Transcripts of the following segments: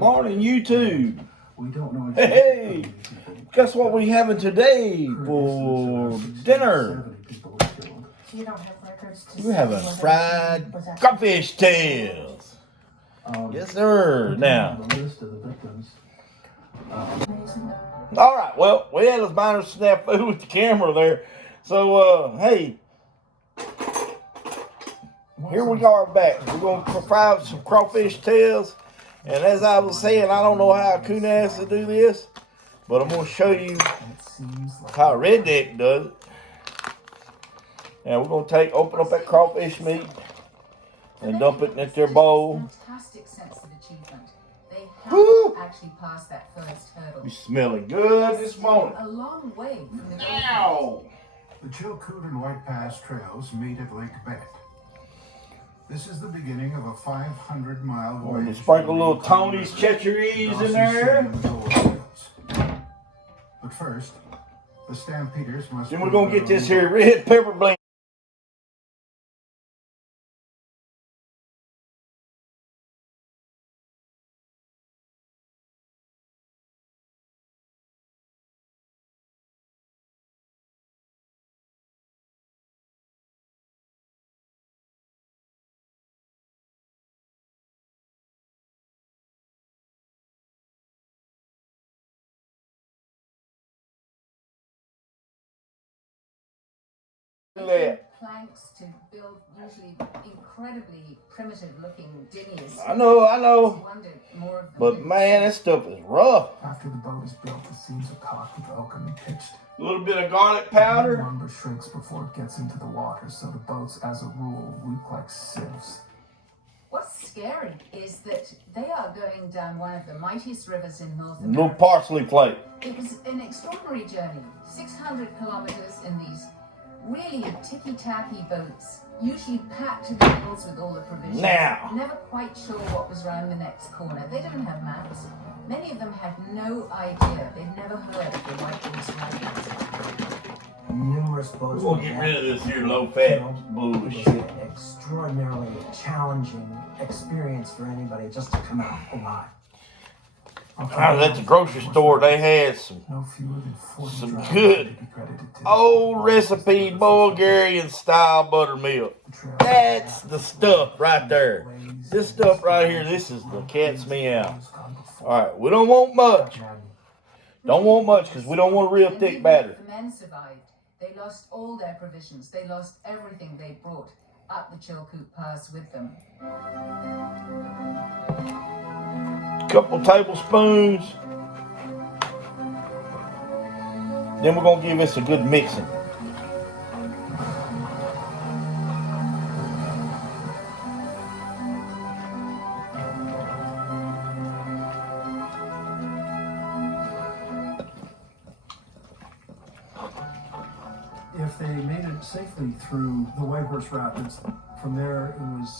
Morning, YouTube. We don't know. Hey, guess what we having today for dinner? We're having fried crawfish tails. Yes, sir. Now. All right. Well, we had a minor snafu with the camera there. So, hey. Here we are back. We're going to fry some crawfish tails. And as I was saying, I don't know how a coon has to do this, but I'm going to show you how a redneck does it. And we're going to open up that crawfish meat and dump it in their bowl. Fantastic sense of achievement. They Woo! have actually passed that first hurdle. You're smelling good this morning. A long way from the Now. The Chilkoot and White Pass trails meet at Lake Bed. This is the beginning of a 500-mile voyage. We'll sprinkle a little Tony's Checheries in there. But first, the Stampeders must... Then we're going to get this here red pepper blend. planks to build usually incredibly primitive looking dinghies. I know. But man, this stuff is rough. After the boat is built, the seams are caulked with oakum and pitched. A little bit of garlic powder. The lumber shrinks before it gets into the water, so the boats, as a rule, weep like sieves. What's scary is that they are going down one of the mightiest rivers in North America. Little parsley flake. It was an extraordinary journey. 600 kilometers in these really ticky-tacky boats, usually packed to the gills with all the provisions. Now. Never quite sure what was round the next corner. They didn't have maps. Many of them had no idea. They'd never heard of the White Horse Riders. Numerous boats. We're going to get rid of this here low-fat bullshit. It was an extraordinarily challenging experience for anybody just to come out alive. I was at the grocery store. They had some good old recipe Bulgarian style buttermilk. That's the stuff right there. This stuff right here, this is the cat's meow. All right, we don't want much. Don't want much because we don't want a real thick batter. The men survived. They lost all their provisions. They lost everything they brought up the Chilkoot Pass with them. Couple tablespoons. Then we're going to give this a good mixing. If they made it safely through the White Horse Rapids, from there it was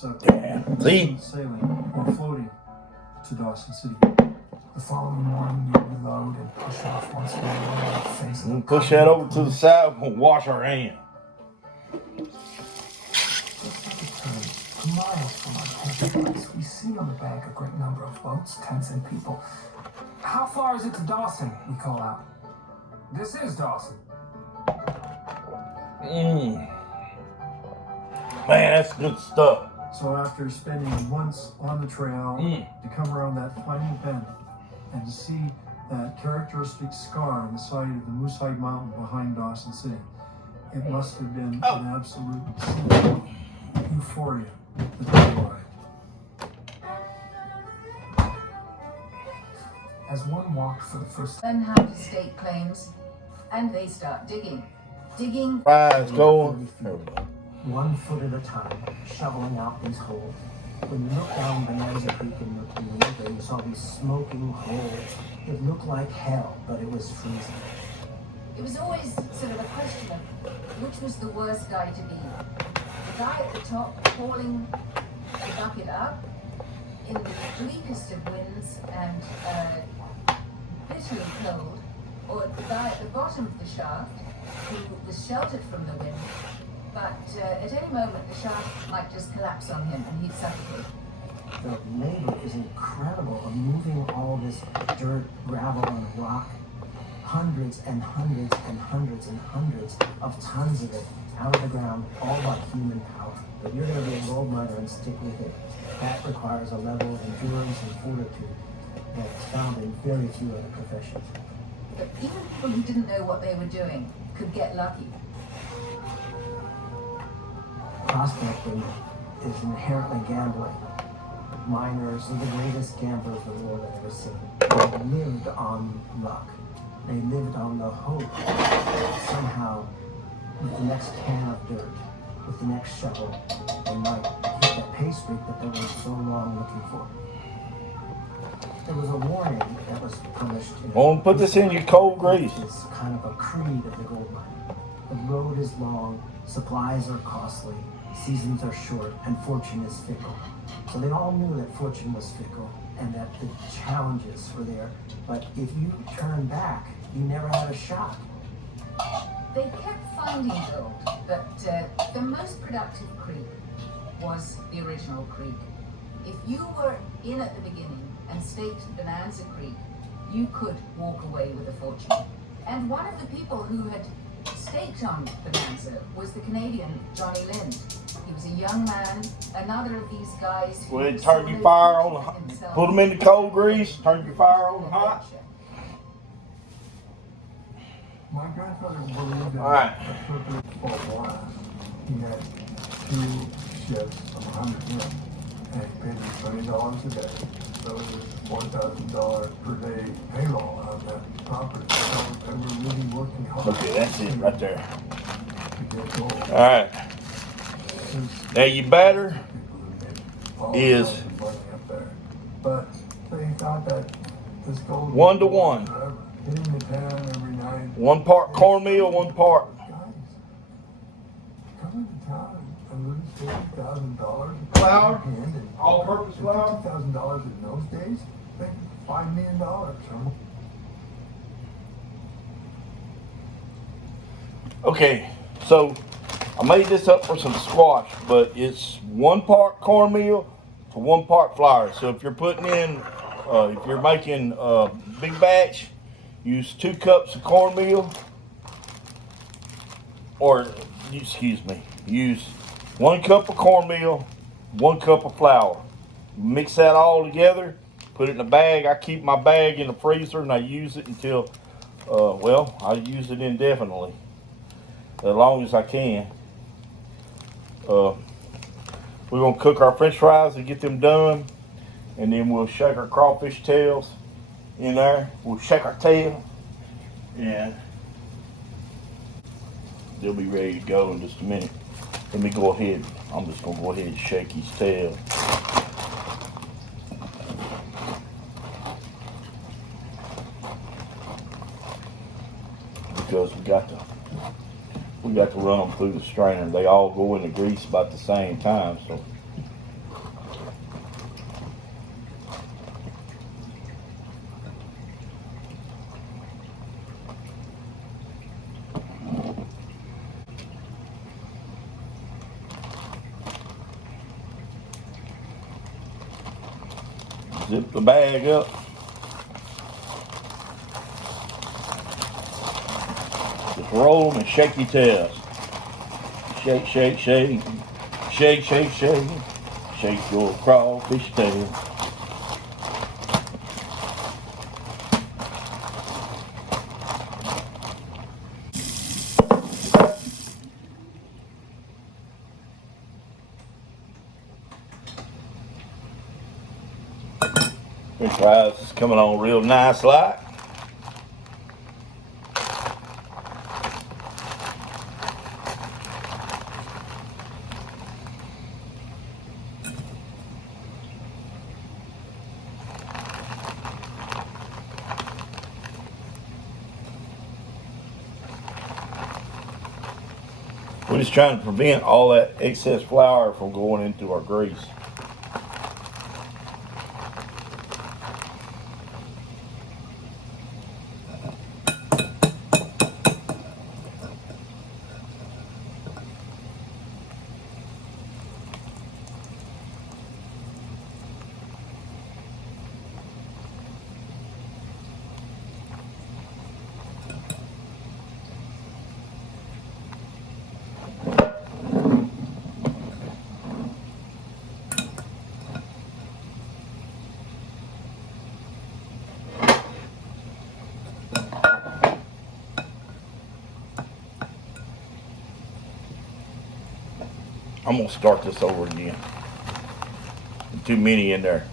sailing or floating to Dawson City. The following morning, you reload and push off once more. We'll push that over to the side and wash our hand. Miles from our camping place, we see on the bank a great number of boats, tents, and people. How far is it to Dawson? We call out. This is Dawson. Man, that's good stuff. So after spending months on the trail, to come around that final bend and to see that characteristic scar on the side of the Moosehide Mountain behind Dawson City, it must have been an absolute euphoria. As one walked for the first Then how to stake claims, and they start digging. Fries going. 1 foot at a time, shoveling out these holes. When you look down Bonanza Creek in New you saw these smoking holes. It looked like hell, but it was freezing. It was always sort of a question of which was the worst guy to be. The guy at the top hauling the bucket up in the bleakest of winds and bitterly cold, or the guy at the bottom of the shaft who was sheltered from the wind, but at any moment the shaft might just collapse on him and he'd suffocate. The labor is incredible of moving dirt, gravel, and rock. Hundreds and hundreds and hundreds and hundreds of tons of it out of the ground, all by human power. But you're going to be a gold miner and stick with it. That requires a level of endurance and fortitude that's found in very few other professions. But even people who didn't know what they were doing could get lucky. Prospecting is inherently gambling. Miners are the greatest gamblers the world had ever seen. They lived on luck. They lived on the hope that somehow, with the next can of dirt, with the next shovel, they might hit that pay streak that they were so long looking for. There was a warning that was published in Won't put this in your cold grease. It's kind of a creed of the gold mine. The road is long, supplies are costly, seasons are short, and fortune is fickle. So they all knew that fortune was fickle and that the challenges were there. But if you turn back, you never had a shot. They kept finding gold, but the most productive creek was the original creek. If you were in at the beginning and staked Bonanza Creek, you could walk away with a fortune. And one of the people who had staked on Bonanza was the Canadian Johnny Lind. He was a young man, another of these guys who... Go ahead and turn your fire on the hot. Put them in the cold grease, turn your fire on the hot. My grandfather believed in Alright. a perfect full blast. He had 2 shifts of 100 men, and he paid me $20 a day. So it was $1,000 per day payroll on that property. So they were really working hard. Okay, that's it right there. To get gold. Alright. Now your batter is But they thought that this gold 1 to 1. Hitting the town every night. 1 part cornmeal, 1 part. Guys, come into town and lose $50,000. Flour? All-purpose flour? $50,000 in those days. Think $5 million. Okay, so I made this up for some squash, but it's 1 part cornmeal to 1 part flour. So if you're putting in, if you're making a big batch, use 2 cups of cornmeal, or excuse me, use 1 cup of cornmeal, 1 cup of flour. Mix that all together, put it in a bag. I keep my bag in the freezer and I use it until, well, I use it indefinitely, as long as I can. We're gonna cook our French fries and get them done, and then we'll shake our crawfish tails in there. We'll shake our tail, and they'll be ready to go in just a minute. Let me go ahead. I'm just gonna go ahead and shake his tail. Because we got to run them through the strainer. They all go in the grease about the same time, so. Zip the bag up. Just roll them and shake your tails. Shake, shake, shake. Shake, shake, shake. Shake your crawfish tail. French fries is coming on real nice like. We're just trying to prevent all that excess flour from going into our grease. I'm gonna start this over again. Too many in there.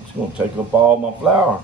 It's gonna take up all my flour.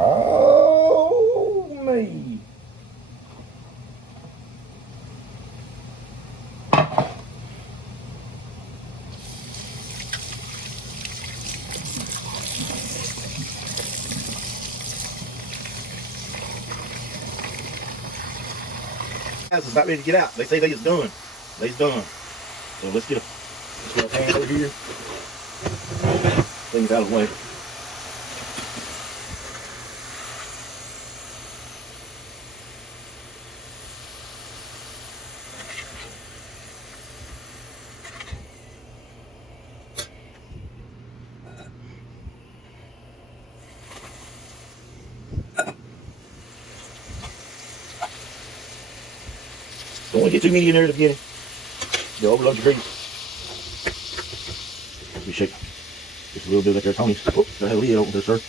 Oh, me. It's about ready to get out. They say it's done. They's done. So let's get a pan over here. Things out of the way. Don't want to get too many in there at the beginning. You'll overload your grease. We shake just a little bit like there, Tony's. Oh, gotta have a lid open there, sir.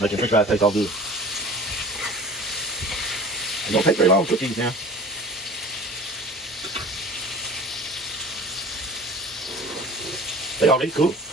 Make your french fries taste all good. It don't take very long to cook these now. They already cooked.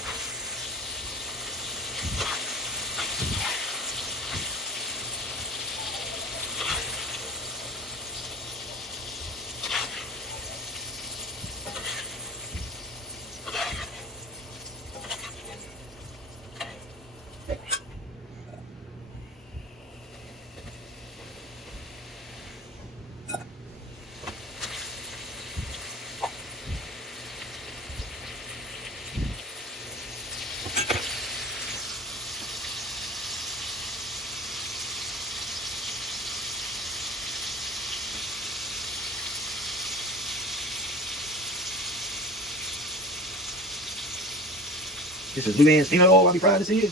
This is blue ends peanut oil I'll be frying this in.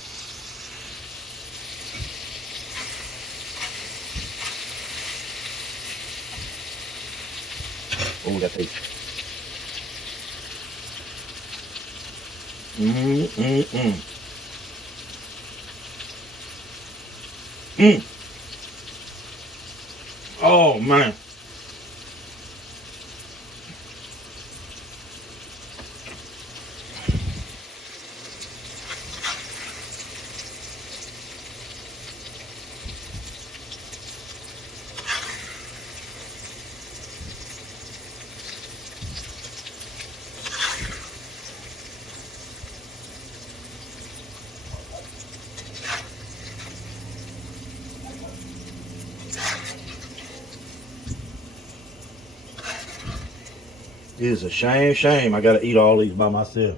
Oh, that taste. Oh, man. It is a shame I gotta eat all these by myself.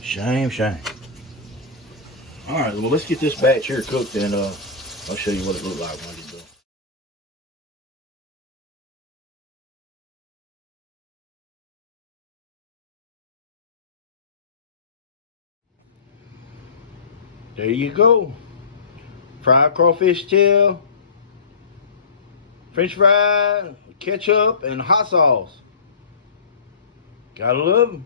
Shame. All right, well, let's get this batch here cooked and I'll show you what it looked like when I get done. There you go. Fried crawfish tail, French fries, ketchup, and hot sauce. Gotta love 'em.